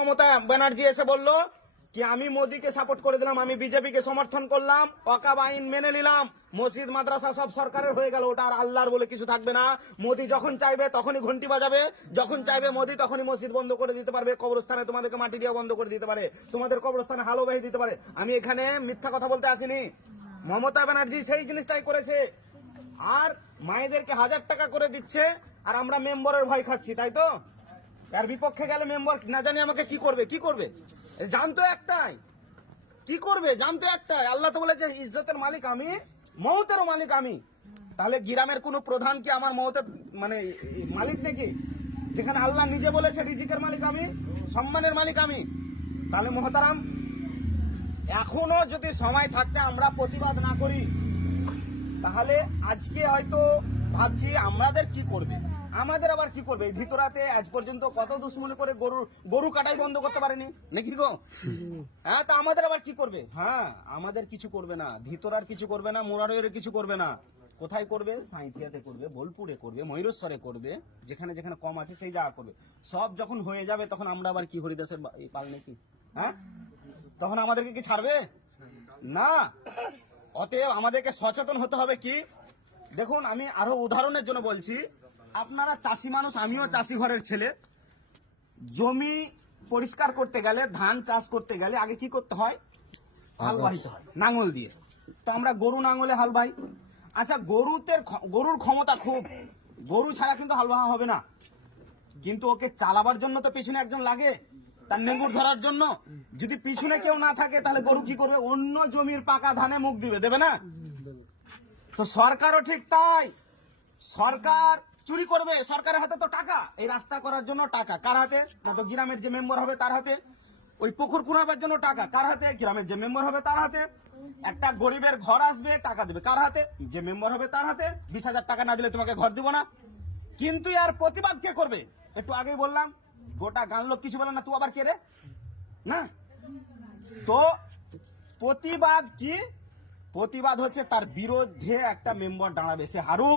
মমতা ব্যানার্জি এসে বললো কি আমি মোদীকে সাপোর্ট করে দিলাম, আমি বিজেপিকে সমর্থন করলাম, ওয়াকফ আইন মেনে নিলাম, মসজিদ মাদ্রাসা সব সরকারের হয়ে গেল, ওটা আর আল্লাহর বলে কিছু থাকবে না। মোদী যখন চাইবে তখনই ঘন্টি বাজাবে, যখন চাইবে মোদী তখনই মসজিদ বন্ধ করে দিতে পারবে, কবরস্থানে তোমাদেরকে মাটি দিয়ে বন্ধ করে দিতে পারে, তোমাদের কবরস্থানে হালো বাহি দিতে পারে। আমি এখানে মিথ্যা কথা বলতে আসিনি। মমতা ব্যানার্জি সেই জিনিসটাই করেছে। আর মায়েদেরকে 1000 টাকা করে দিচ্ছে, আর আমরা মেম্বারের ভয় খাচ্ছি, তাই তো? এর বিপক্ষে গেলে মেম্বার না জানি আমাকে কি করবে, কি করবে জানতো একটাই, কি করবে জানতো একটাই। আল্লাহ তো বলেছে ইজ্জতের মালিক আমি, মওতেরও মালিক আমি। তাহলে গ্রামের কোন প্রধান কি আমার মওতের মানে মালিক নাকি? যেখানে আল্লাহ নিজে বলেছে রিজিকের মালিক আমি, সম্মানের মালিক আমি। তাহলে মহতারাম, এখনো যদি সময় থাকতে আমরা প্রতিবাদ না করি, তাহলে আজকে হয়তো ভাবছি আমাদের কি করবে, আমাদের আবার কি করবে। ভিতরাতে আজ পর্যন্ত কত দুশ্মনী করে গরু কাটাই বন্ধ করতে পারেনি নাকি গো? হ্যাঁ, তা আমাদের আবার কি করবে? হ্যাঁ, আমাদের কিছু করবে না, ভিতরার কিছু করবে না, মোরারয়ের কিছু করবে না। কোথায় করবে? সাঁইথিয়াতে করবে, বোলপুরে করবে, ময়ূরেশ্বরে করবে, যেখানে যেখানে কম আছে সেই জায়গা করবে। সব যখন হয়ে যাবে তখন আমরা আবার কি হরিদাসের পাল নাকি? হ্যাঁ, তখন আমাদেরকে কি ছাড়বে? না। অতএব আমাদেরকে সচেতন হতে হবে। কি দেখুন, আমি আরো উদাহরণের জন্য বলছি, আপনারা চাষি মানুষ, আমিও চাষি ঘরের ছেলে। জমি পরিষ্কার করতে গেলে, ধান চাষ করতে গেলে আগে কি করতে হয়? হাল বাহিতে হয় নাঙল দিয়ে। তো আমরা গরু নাঙলে হাল বাই। আচ্ছা, গরুর ক্ষমতা খুব, গরু ছাড়া কিন্তু হাল বাহা হবে না। কিন্তু ওকে চালাবার জন্য তো পিছনে একজন লাগে, তার নেঙ্গুর ধরার জন্য। যদি পিছনে কেউ না থাকে তাহলে গরু কি করবে? অন্য জমির পাকা ধানে মুখ দিবে, দেবে না? তো সরকারও ঠিক তাই, সরকার চুরি করবে। সরকারের হাতে তো টাকা, এই রাস্তা করার জন্য টাকা কার হাতে? না তো গ্রামের যে মেম্বার হবে তার হাতে। ওই পুকুর কুড়াবার জন্য টাকা কার হাতে? গ্রামের যে মেম্বার হবে তার হাতে। একটা গরিবের ঘর আসবে, টাকা দেবে কার হাতে? যে মেম্বার হবে তার হাতে। 20,000 টাকা না দিলে তোমাকে ঘর দিব না। কিন্তু আর প্রতিবাদ কে করবে? একটু আগেই বললাম, গোটা গান লোক কিছু বলে না, তুই আবার কে রে? না। তো প্রতিবাদ কি? প্রতিবাদ হচ্ছে তার বিরুদ্ধে একটা মেম্বার দাঁড়াবে, সে হারুক।